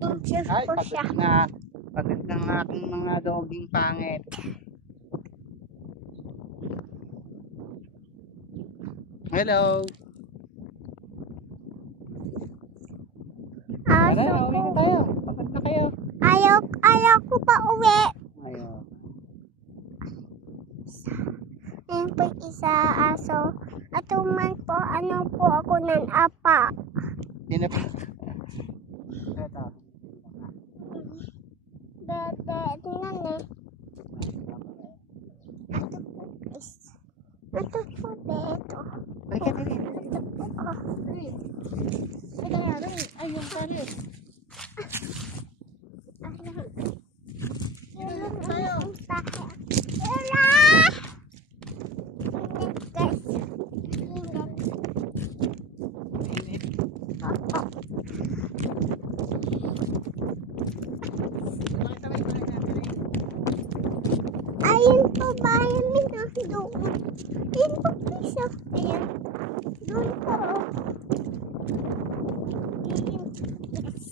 inches Ay, po siya. pagod ng aking mga doging pangit. Hello. Aso Tara, uwi ko. na tayo. Pagod na kayo. Ayaw ko pa uwi. Ayun. Ayan po isa aso. At man po, ano po ako ng apa. Hindi na pa. Ito. Bebe, tingnan eh. Ato po guys. Ato po dito. Ay, ka dali. Ato po ko. Ay, dali. Ay, yung pares. Ayan. Ayun tayo. Ela! Guys. Init. Ayun po bayan nila doon. Ayun po piso. Ayan. Doon po. Ayun. Yes.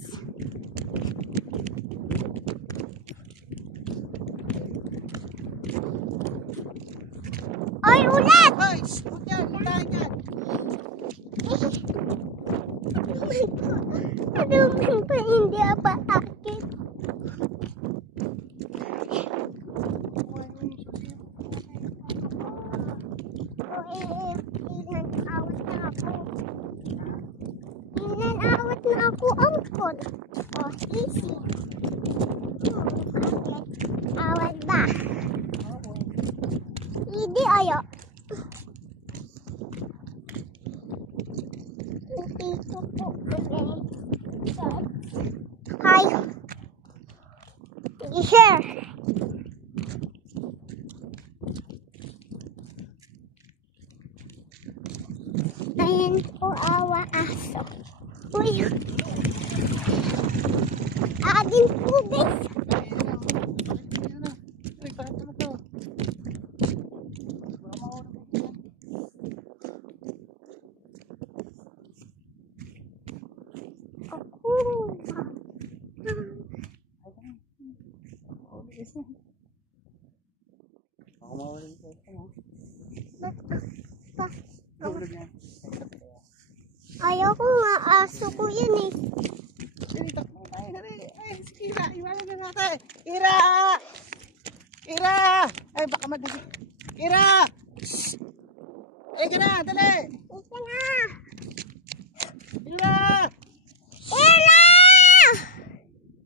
Ay, ulat! Ay, huwag yan. Hitahin yan. Ano man pa hindi apa akit. Inanawat na ako. Inanawat na ako, angkol. Oh, easy. Awat ba? Hindi ayo. Ito po. Hi. I-share. Ayan po awa aso. Uy. Adin po guys. Ay, paano na to? Baka mauna ko yan. Ako. Ulis na. Baka mauna ko yan. Tulog yan. Ayaw ko nga aso ko yan eh. Dali, takbo tayo. Dali. Ay, si Ira. Iwanan na natin. Ira! Ira! Ay, baka madali. Ira! Shhh! Ay, ka na. Dali! Ika na. Ira! Ela!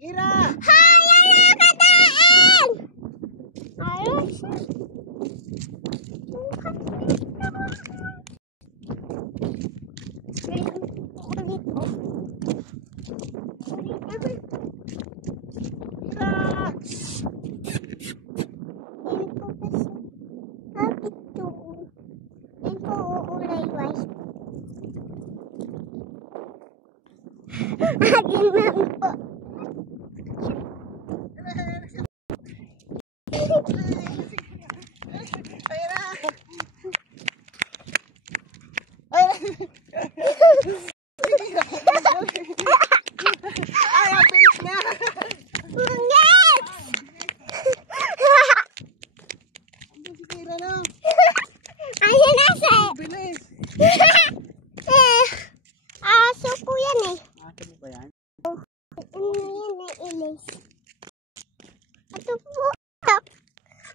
Ira! Hayaan na katain! Ayun siya. Ulit po. Ulit naman. Ira! Ayun po kasi. Kapit doon. Ayun po uulay-way. Agin naman po. Ira! Ay, ay, ang bilis na! Yes! Ang bilis ni Ira na! Ayun na siya. Ang bilis! Aso ko yan eh. Asa mo ba yan? Ano yan na ilis? Ato po.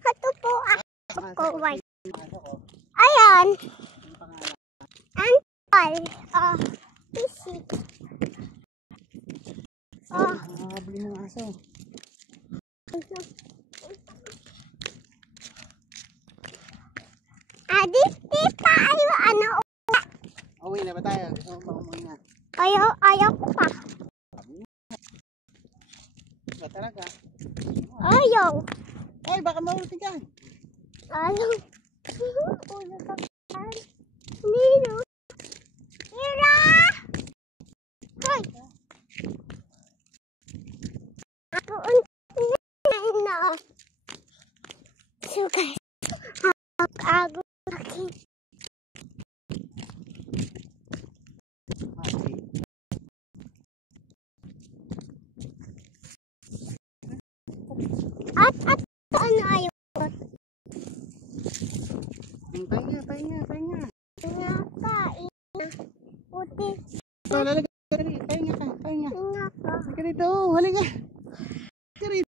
Ato po. Aso ko white. Asa ko? Ayan. Ang pangalan? Antol. Oh. Pisik. Oh. Nakakabili ng aso. Aditi tayo. Ano? Uwi na ba tayo? Gusto mo ba umuwi na? Ayaw ko pa. Ba talaga? Ayaw. Ay, baka maulti ka. Ayaw. Ulo ka pa. Nino. Ira! Hoy! Ako na. So guys, ako aking At ano ayaw? Pahinga. Pahinga. Puti. Oh, lalagay ka rin. Pahinga. Pahinga ka. Halika dito. Halika. Halika rito.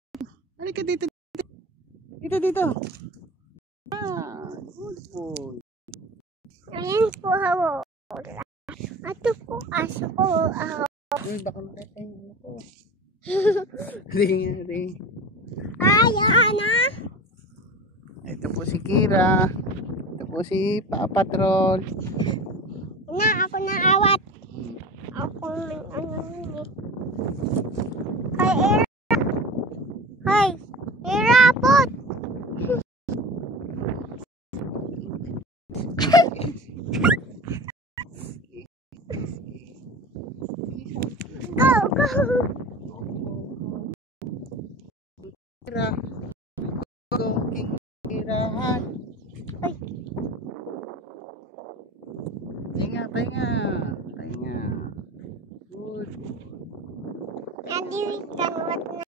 Halika dito. Dito. Good boy. Ayan po hawo. Ato po aso ko. Uy, baka makitayin mo ko. Ring. Ayan na. Ito po si Kira. Ito po si Patrol. Ako na awat. Ako may ano yun eh. Hay, Ira. Hay, Ira po. Go. Kira. Go, King Kirahan. Ay, Pahinga. Good. nadiwitan. What na?